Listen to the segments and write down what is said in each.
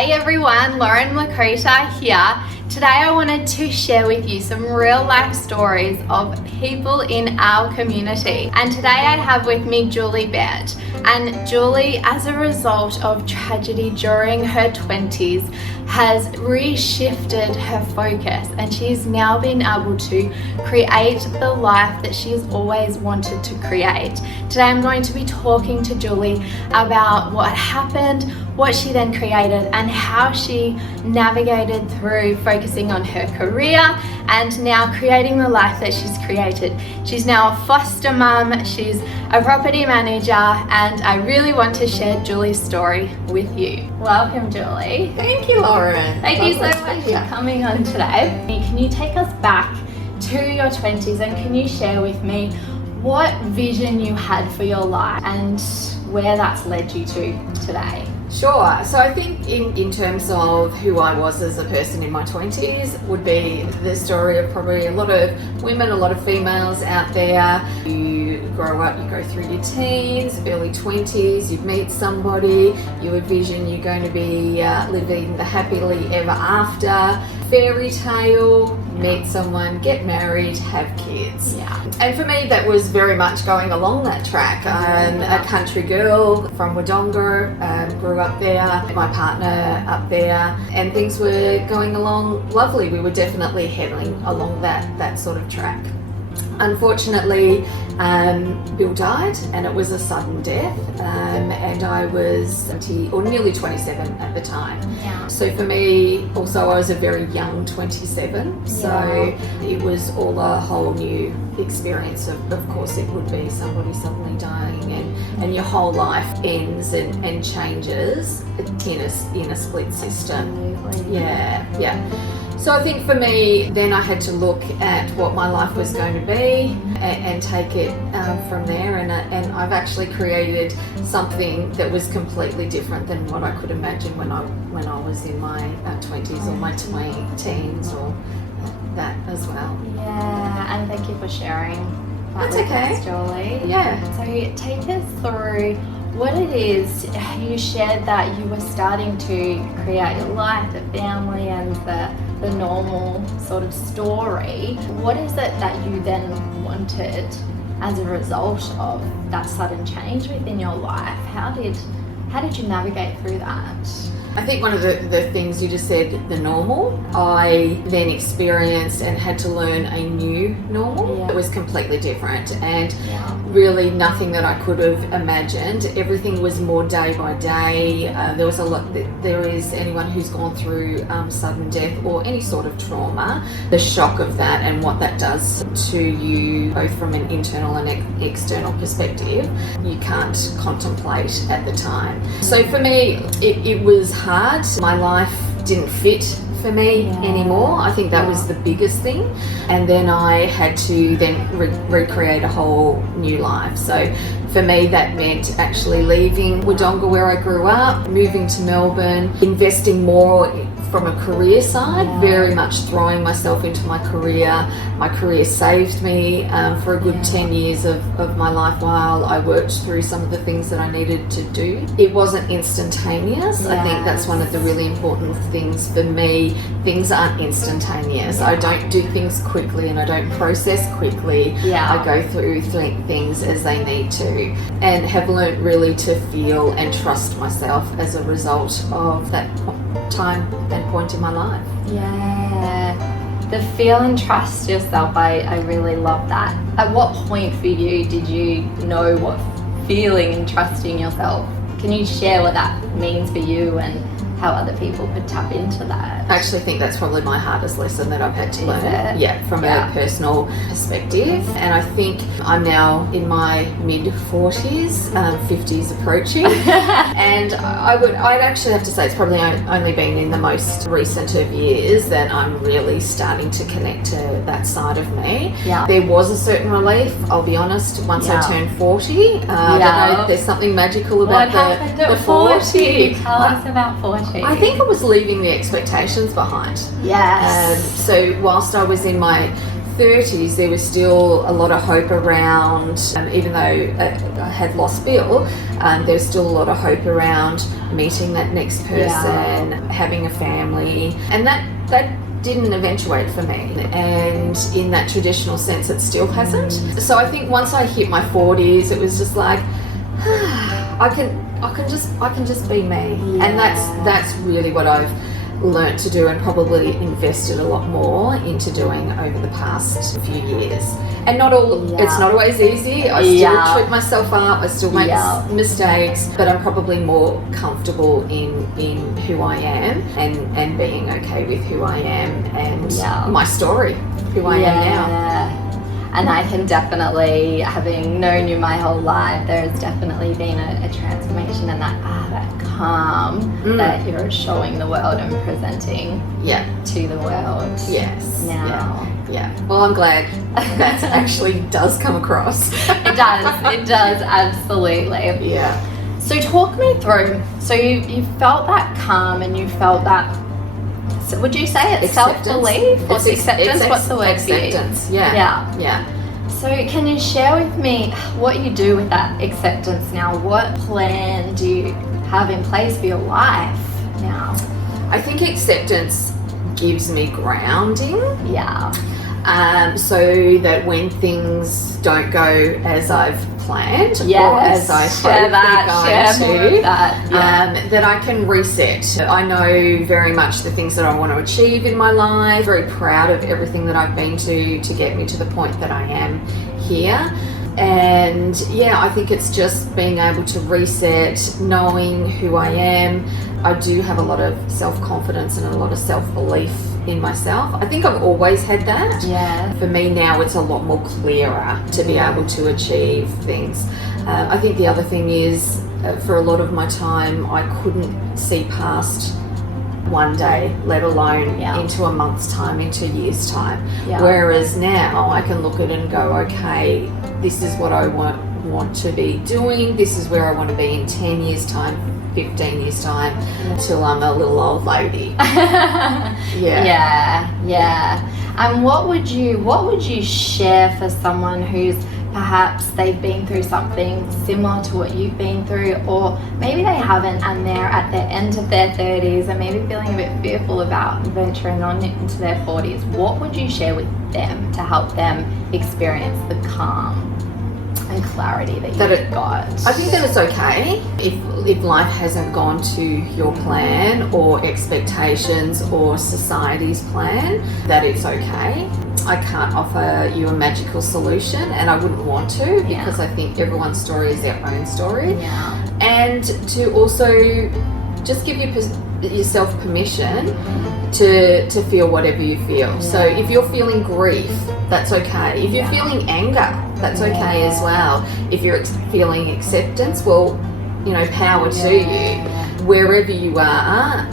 Hey everyone, Mlikota here. Today I wanted to share with you some real life stories of people in our community. And today I have with me Julie Baird. And Julie, as a result of tragedy during her 20s, has reshifted her focus and she's now been able to create the life that she's always wanted to create. Today I'm going to be talking to Julie about what happened, what she then created, and how she navigated through focusing on her career and now creating the life that she's created. She's now a foster mum, she's a property manager, and I really want to share Julie's story with you. Welcome, Julie. Thank you, Lauren. Thank you so much for coming on today. Can you take us back to your 20s and can you share with me what vision you had for your life and where that's led you to today? Sure. So I think in terms of who I was as a person in my 20s would be the story of probably a lot of women, a lot of females out there. You grow up, you go through your teens, early 20s, you meet somebody, you envision you're going to be living the happily ever after fairy tale, meet someone, get married, have kids. Yeah. And for me, that was very much going along that track. I'm a country girl from Wodonga, grew up there, my partner up there, and things were going along lovely. We were definitely heading along that sort of track. Unfortunately, Bill died and it was a sudden death, and I was nearly 27 at the time. Yeah. So for me, also I was a very young 27, so it was all a whole new experience. Of course it would be somebody suddenly dying and your whole life ends and changes in a split system. Absolutely. Yeah. So I think for me, then I had to look at what my life was going to be and take it from there. And I've actually created something that was completely different than what I could imagine when I was in my 20s or my teens or that as well. Yeah, and thank you for sharing that That's with okay. us, Julie. Yeah. So take us through what it is. You shared that you were starting to create your life, the family, and the normal sort of story. What is it that you then wanted as a result of that sudden change within your life? How did you navigate through that? I think one of the things you just said, the normal, I then experienced and had to learn a new normal. Yeah. It was completely different and really nothing that I could have imagined. Everything was more day by day. There is anyone who's gone through sudden death or any sort of trauma, the shock of that and what that does to you, both from an internal and external perspective, you can't contemplate at the time. So for me, it was hard. My life didn't fit for me anymore. I think that was the biggest thing. And then I had to then recreate a whole new life. So for me, that meant actually leaving Wodonga where I grew up, moving to Melbourne, investing more from a career side, very much throwing myself into my career. My career saved me for a good 10 years of my life while I worked through some of the things that I needed to do. It wasn't instantaneous. I think that's one of the really important things for me. Things aren't instantaneous. I don't do things quickly and I don't process quickly. I go through things as they need to and have learned really to feel and trust myself as a result of that time and point in my life. Yeah, the feel and trust yourself, I really love that. At what point for you did you know what feeling and trusting yourself? Can you share what that means for you and how other people could tap into that? I actually think that's probably my hardest lesson that I've had to learn. From a personal perspective. And I think I'm now in my mid-40s, 50s approaching. And I'd actually have to say it's probably only been in the most recent of years that I'm really starting to connect to that side of me. There was a certain relief, I'll be honest, once I turned 40. I don't know, there's something magical about the 40. Tell us about 40. I think it was leaving the expectations behind. Yes. So whilst I was in my 30s, there was still a lot of hope around, even though I had lost Bill, there was still a lot of hope around meeting that next person, having a family, and that didn't eventuate for me, and in that traditional sense it still hasn't. So I think once I hit my 40s, it was just like I can just be me, and that's really what I've learnt to do, and probably invested a lot more into doing over the past few years. And it's not always easy. I still trip myself up, I still make mistakes, but I'm probably more comfortable in who I am, and being okay with who I am, and my story, who I am now. And I can definitely, having known you my whole life, there's definitely been a transformation in that calm that you're showing the world and presenting to the world. Yes. Now. Yeah. Well, I'm glad that actually does come across. It does, absolutely. Yeah. So talk me through, so you felt that calm, and you felt that, so would you say it's self-belief or acceptance? What's the word for you? Acceptance, yeah. So can you share with me what you do with that acceptance now? What plan do you have in place for your life now? I think acceptance gives me grounding. Yeah. So that when things don't go as I've planned, or as I hope they're going to, that I can reset. I know very much the things that I want to achieve in my life, very proud of everything that I've been to get me to the point that I am here. And I think it's just being able to reset, knowing who I am. I do have a lot of self-confidence and a lot of self-belief in myself. I think I've always had that. Yeah. For me now, it's a lot more clearer to be able to achieve things. I think the other thing is, for a lot of my time, I couldn't see past one day, let alone into a month's time, into a year's time. Yeah. Whereas now I can look at it and go, okay, this is what I want to be doing. This is where I want to be in 10 years' time, 15 years' time, until I'm a little old lady. Yeah. And what would you share for someone who's perhaps they've been through something similar to what you've been through, or maybe they haven't, and they're at the end of their 30s and maybe feeling a bit fearful about venturing on into their 40s? What would you share with them to help them experience the calm and clarity that you've got? I think that it's okay if life hasn't gone to your plan or expectations or society's plan, that it's okay. I can't offer you a magical solution, and I wouldn't want to, because I think everyone's story is their own story. Yeah. And to also just give yourself permission to feel whatever you feel. Yeah. So if you're feeling grief, that's okay. If you're feeling anger, that's okay as well. If you're feeling acceptance, well, power to you. Wherever you are,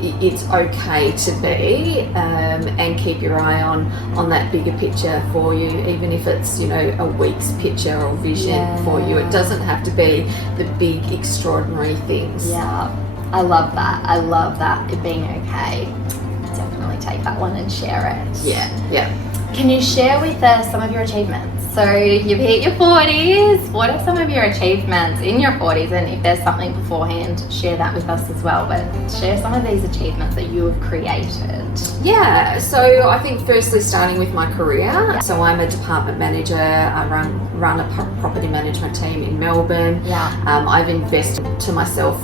it's okay to be, and keep your eye on that bigger picture for you, even if it's a week's picture or vision for you. It doesn't have to be the big extraordinary things. I love that, it being okay. Definitely take that one and share it. Yeah. Can you share with us some of your achievements? So you've hit your 40s. What are some of your achievements in your 40s? And if there's something beforehand, share that with us as well. But share some of these achievements that you have created. Yeah, so I think firstly starting with my career. Yeah. So I'm a department manager. I run a property management team in Melbourne. Yeah. I've invested to myself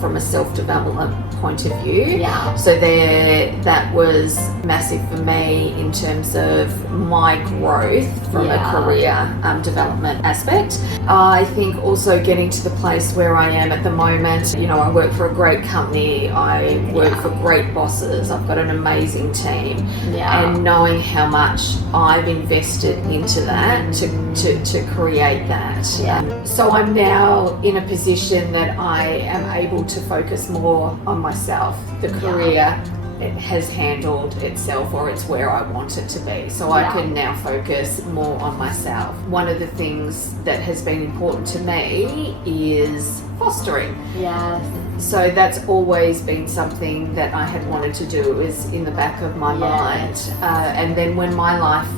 from a self-development point of view. Yeah. So that was massive for me in terms of my growth from a career development aspect. I think also getting to the place where I am at the moment, I work for a great company, I work for great bosses, I've got an amazing team, and knowing how much I've invested into that to create that. So I'm now in a position that I am able to focus more on myself. The career it has handled itself, or it's where I want it to be. So I can now focus more on myself. One of the things that has been important to me is fostering. Yes. So that's always been something that I had wanted to do. It was in the back of my mind. And then when my life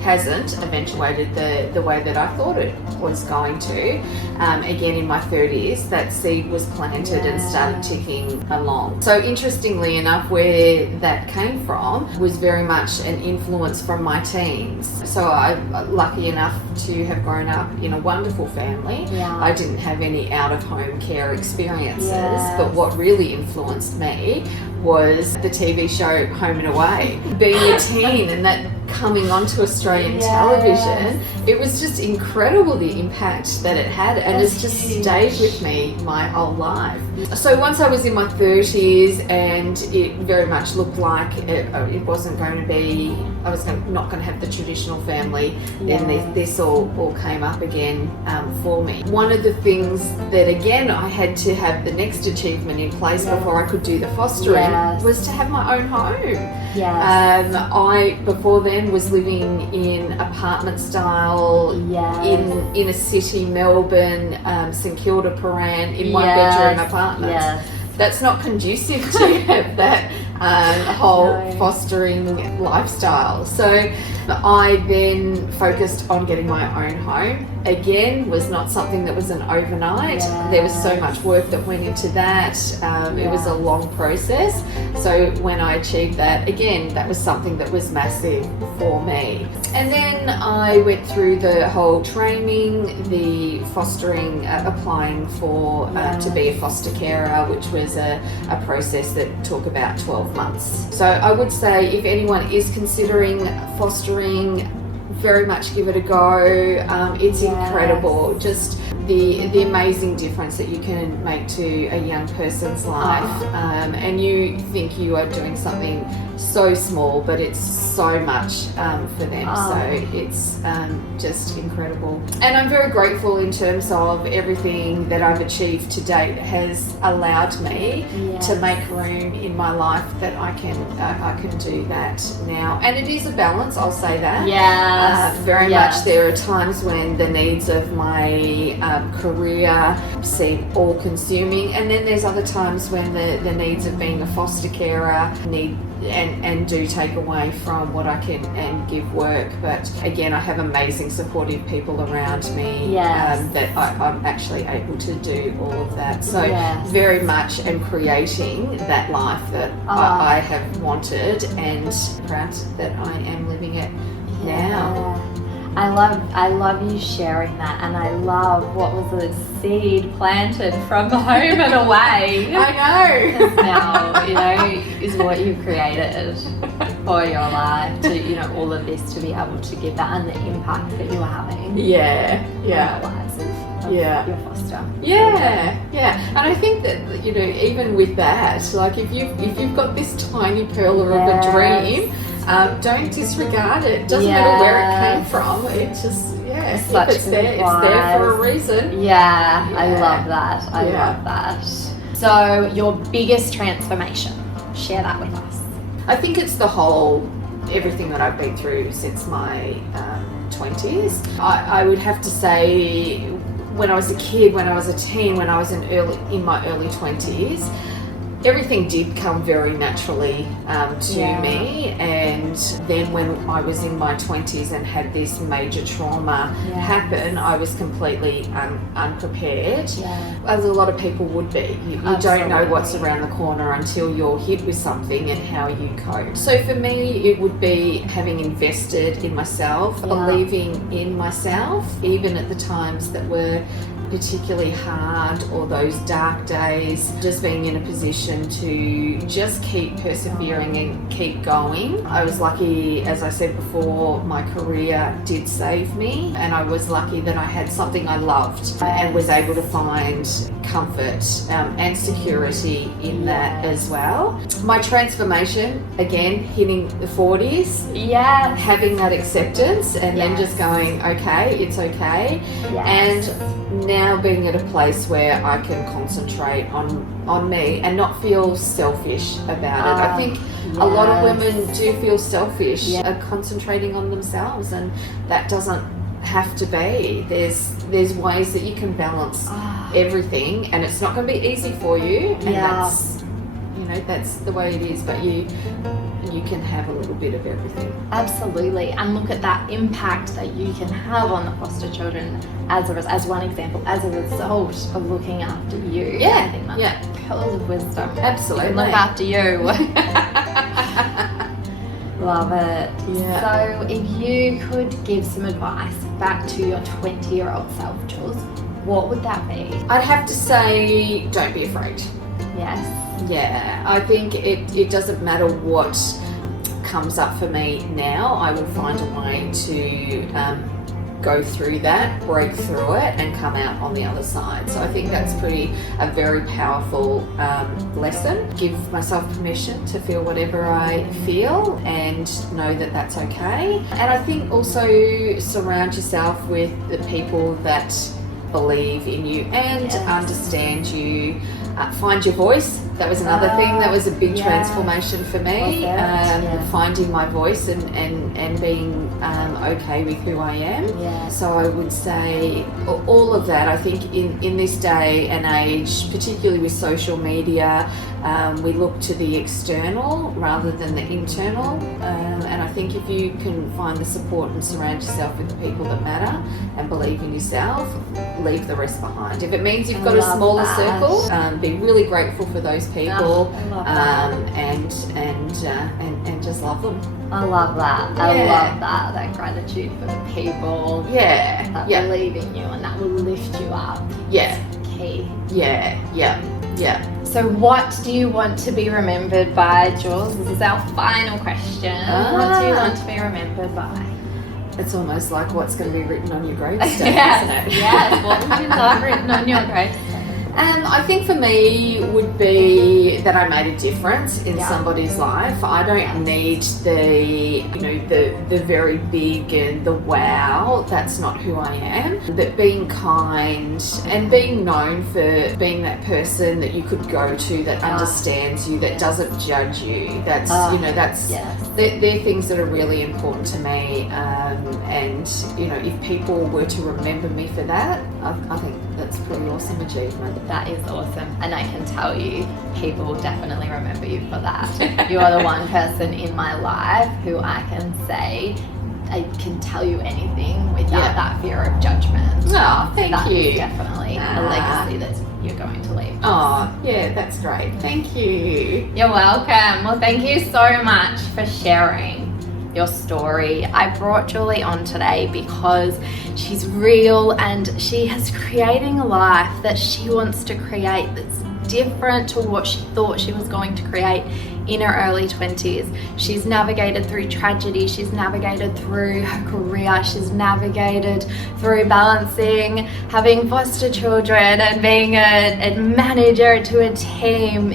hasn't eventuated the way that I thought it was going to. Again, in my 30s, that seed was planted and started ticking along. So interestingly enough, where that came from was very much an influence from my teens. So I'm lucky enough to have grown up in a wonderful family. I didn't have any out-of-home care experiences, but what really influenced me was the TV show Home and Away. Being a teen and that coming onto Australian television, it was just incredible the impact that it had, and it's just stayed with me my whole life. So once I was in my 30s and it very much looked like it wasn't going to be, I was not going to have the traditional family, then this all came up again for me. One of the things that again I had to have the next achievement in place before I could do the fostering was to have my own home. I before then was living in apartment style in a city, Melbourne, St Kilda, Paran, in one bedroom apartments. That's not conducive to have that whole fostering lifestyle. So I then focused on getting my own home. Again, was not something that was an overnight. There was so much work that went into that. It was a long process. So when I achieved that, again, that was something that was massive for me. And then I went through the whole training, the fostering, applying for to be a foster carer, which was a process that took about 12 months. So I would say if anyone is considering fostering, very much give it a go. It's incredible, just the amazing difference that you can make to a young person's life. And you think you are doing something so small, but it's so much for them. So it's just incredible. And I'm very grateful in terms of everything that I've achieved to date has allowed me to make room in my life that I can do that now. And it is a balance, I'll say that. Very much there are times when the needs of my career seem all-consuming, and then there's other times when the needs of being a foster carer need and do take away from what I can and give work. But again, I have amazing supportive people around me that I'm actually able to do all of that. So very much am creating that life that I have wanted, and proud that I am living it now. I love you sharing that, and I love what was the seed planted from Home and Away. I know. Now, is what you created for your life, to, all of this, to be able to give that, and the impact that you are having on the lives of your foster. And I think that, even with that, like if you've got this tiny pearl of a dream, don't disregard it. Doesn't matter where it came from. It just, if it's there for a reason. I love that. I love that. So your biggest transformation, share that with us. I think it's everything that I've been through since my 20s. I would have to say, when I was a kid, when I was a teen, when I was in my early 20s, everything did come very naturally to me. And then when I was in my 20s and had this major trauma happen, I was completely unprepared, as a lot of people would be. You don't know what's around the corner until you're hit with something and how you cope. So for me, it would be having invested in myself, believing in myself, even at the times that were particularly hard, or those dark days, just being in a position to just keep persevering and keep going. I was lucky, as I said before, my career did save me, and I was lucky that I had something I loved and was able to find comfort and security in that as well. My transformation, again, hitting the 40s, having that acceptance, and then just going, okay, it's okay, and now being at a place where I can concentrate on me and not feel selfish about it. I think a lot of women do feel selfish, concentrating on themselves, and that doesn't have to be. There's ways that you can balance everything, and it's not going to be easy for you, and that's that's the way it is, but you can have a little bit of everything. Absolutely, and look at that impact that you can have on the foster children as one example, as a result of looking after you. Yeah, I think that's pearls of wisdom. Absolutely. Look after you. Love it. Yeah. So if you could give some advice back to your 20-year-old self, Jules, what would that be? I'd have to say, don't be afraid. Yes. Yeah, I think it doesn't matter what comes up for me now, I will find a way to go through that, break through it, and come out on the other side. So I think that's a very powerful lesson. Give myself permission to feel whatever I feel and know that that's okay. And I think also surround yourself with the people that believe in you and understand you. Find your voice. That was another thing that was a big transformation for me. Finding my voice and being okay with who I am. Yeah. So I would say all of that. I think in this day and age, particularly with social media, we look to the external rather than the internal. And I think if you can find the support and surround yourself with the people that matter and believe in yourself, leave the rest behind. If it means you've got a smaller circle, be really grateful for those people, and just love them. I love that. I love that gratitude for the people that believe in you and that will lift you up. Yeah. It's key. Yeah. So what do you want to be remembered by, Jules? This is our final question. What do you want to be remembered by? It's almost like what's going to be written on your gravestone, isn't it? Yes. What would you love written on your gravestone? I think for me would be that I made a difference in somebody's life. I don't need the very big and the wow. That's not who I am. But being kind and being known for being that person that you could go to, that understands you, that doesn't judge you. That's they're things that are really important to me. And if people were to remember me for that, I think that's a pretty awesome achievement. That is awesome, and I can tell you, people will definitely remember you for that. You are the one person in my life who I can say I can tell you anything without that fear of judgment. Oh, thank you. That is definitely a legacy that you're going to leave. Oh, yeah, that's great. Thank you. You're welcome. Well, thank you so much for sharing your story. I brought Julie on today because she's real and she is creating a life that she wants to create that's different to what she thought she was going to create in her early 20s. She's navigated through tragedy, she's navigated through her career, she's navigated through balancing having foster children and being a manager to a team.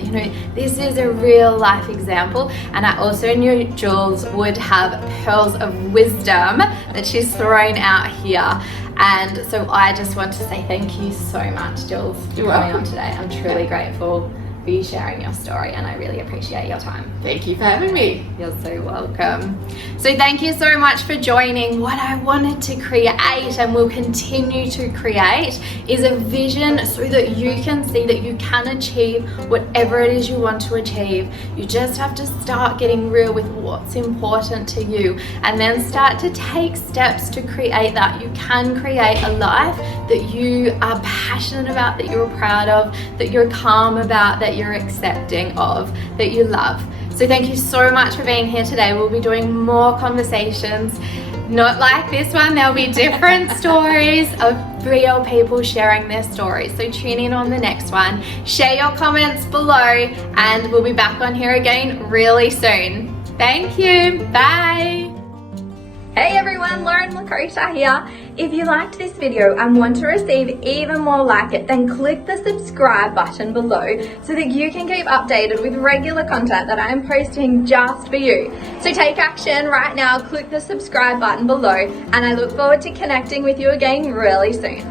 This is a real life example, and I also knew Jules would have pearls of wisdom that she's thrown out here. And so I just want to say thank you so much, Jules, for coming on today. I'm truly grateful for you sharing your story, and I really appreciate your time. Thank you for having me. You're so welcome. So thank you so much for joining. What I wanted to create and will continue to create is a vision so that you can see that you can achieve whatever it is you want to achieve. You just have to start getting real with what's important to you and then start to take steps to create that. You can create a life that you are passionate about, that you're proud of, that you're calm about, that you're accepting of, that you love. So thank you so much for being here today. We'll be doing more conversations, not like this one. There'll be different stories of real people sharing their stories. So tune in on the next one. Share your comments below and we'll be back on here again really soon. Thank you. Bye. Hey everyone, Mlikota here. If you liked this video and want to receive even more like it, then click the subscribe button below so that you can keep updated with regular content that I am posting just for you. So take action right now, click the subscribe button below, and I look forward to connecting with you again really soon.